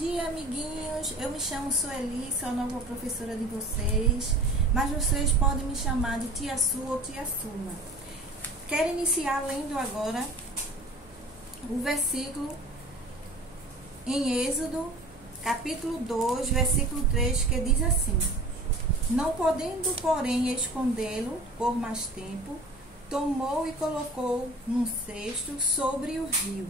dia, amiguinhos. Eu me chamo Sueli, sou a nova professora de vocês, mas vocês podem me chamar de Tia Su ou Tia Suma. Quero iniciar lendo agora o versículo em Êxodo, capítulo 2, versículo 3, que diz assim: Não podendo, porém, escondê-lo por mais tempo, tomou e colocou num cesto sobre o rio.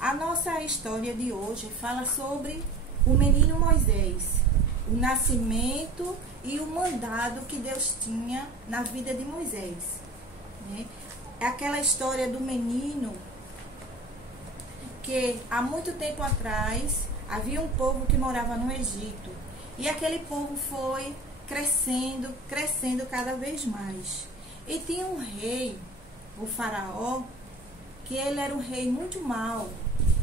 A nossa história de hoje fala sobre o menino Moisés, o nascimento e o mandado que Deus tinha na vida de Moisés. É aquela história do menino que há muito tempo atrás havia um povo que morava no Egito, e aquele povo foi crescendo cada vez mais. E tinha um rei, o faraó, que ele era um rei muito mau.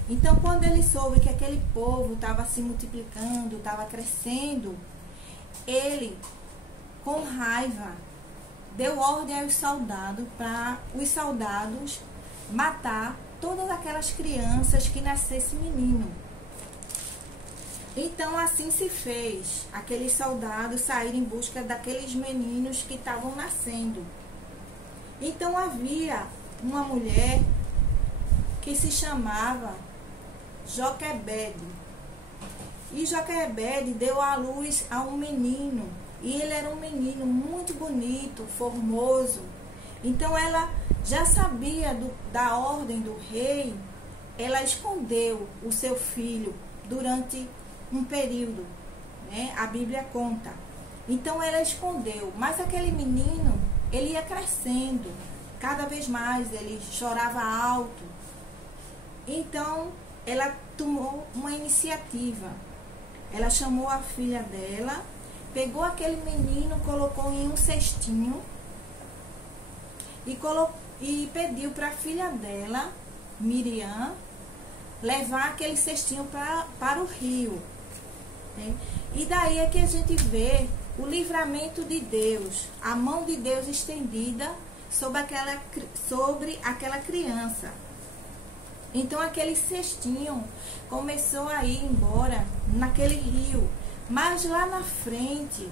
Então, quando ele soube que aquele povo estava se multiplicando, estava crescendo, ele, com raiva, deu ordem aos soldados para os soldados matar todas aquelas crianças que nascesse menino. Então, assim se fez. Aqueles soldados saíram em busca daqueles meninos que estavam nascendo. Então, havia uma mulher que se chamava Joquebede. E Joquebede deu à luz a um menino. E ele era um menino muito bonito, formoso. Então ela já sabia da ordem do rei. Ela escondeu o seu filho durante um período, né? A Bíblia conta. Então ela escondeu. Mas aquele menino, ele ia crescendo. Cada vez mais ele chorava alto. Então ela tomou uma iniciativa. Ela chamou a filha dela, pegou aquele menino, colocou em um cestinho e pediu para a filha dela, Miriam, levar aquele cestinho para o rio. E daí é que a gente vê o livramento de Deus, a mão de Deus estendida sobre aquela criança. Então aquele cestinho começou a ir embora naquele rio. Mas lá na frente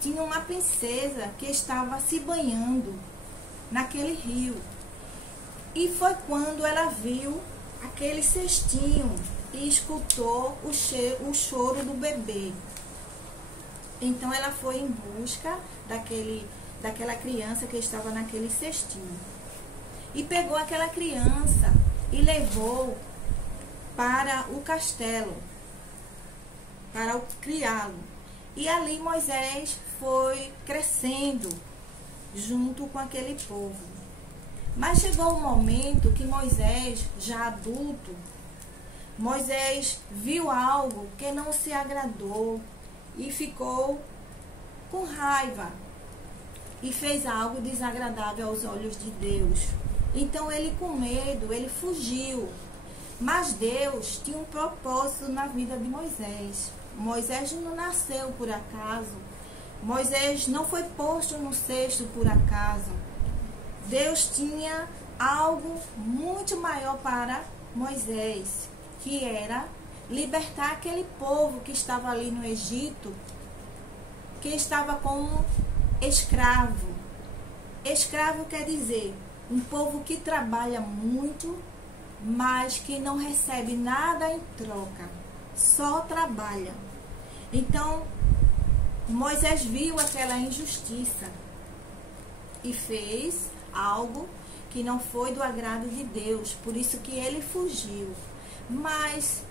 tinha uma princesa que estava se banhando naquele rio. E foi quando ela viu aquele cestinho e escutou o choro do bebê. Então ela foi em busca daquela criança que estava naquele cestinho. E pegou aquela criança e levou para o castelo, para criá-lo. E ali Moisés foi crescendo junto com aquele povo. Mas chegou um momento que Moisés, já adulto, Moisés viu algo que não se agradou e ficou com raiva e fez algo desagradável aos olhos de Deus. Então ele, com medo, ele fugiu. Mas Deus tinha um propósito na vida de Moisés. Moisés não nasceu por acaso. Moisés não foi posto no cesto por acaso. Deus tinha algo muito maior para Moisés, que era libertar aquele povo que estava ali no Egito, que estava como escravo. Escravo quer dizer um povo que trabalha muito, mas que não recebe nada em troca, só trabalha. Então, Moisés viu aquela injustiça e fez algo que não foi do agrado de Deus, por isso que ele fugiu. Mas,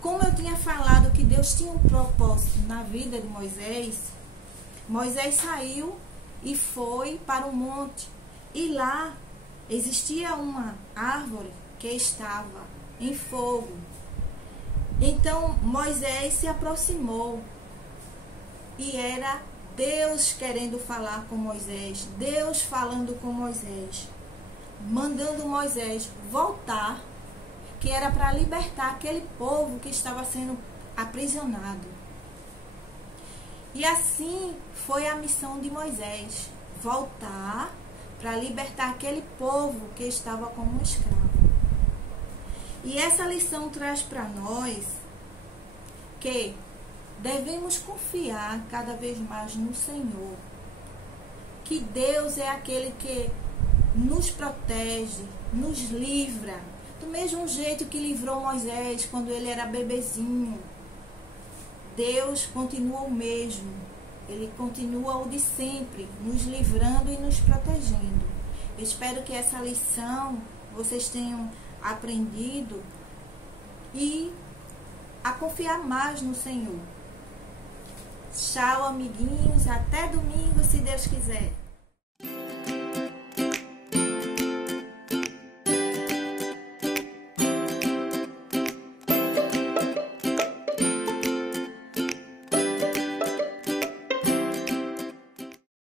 como eu tinha falado que Deus tinha um propósito na vida de Moisés, Moisés saiu e foi para o monte, e lá existia uma árvore que estava em fogo. Então Moisés se aproximou e era Deus querendo falar com Moisés, Deus falando com Moisés, mandando Moisés voltar, que era para libertar aquele povo que estava sendo aprisionado. E assim foi a missão de Moisés, voltar para libertar aquele povo que estava como escravo. E essa lição traz para nós que devemos confiar cada vez mais no Senhor. Que Deus é aquele que nos protege, nos livra. Do mesmo jeito que livrou Moisés quando ele era bebezinho. Deus continua o mesmo. Ele continua o de sempre, nos livrando e nos protegendo. Eu espero que essa lição vocês tenham aprendido e a confiar mais no Senhor. Tchau, amiguinhos. Até domingo, se Deus quiser.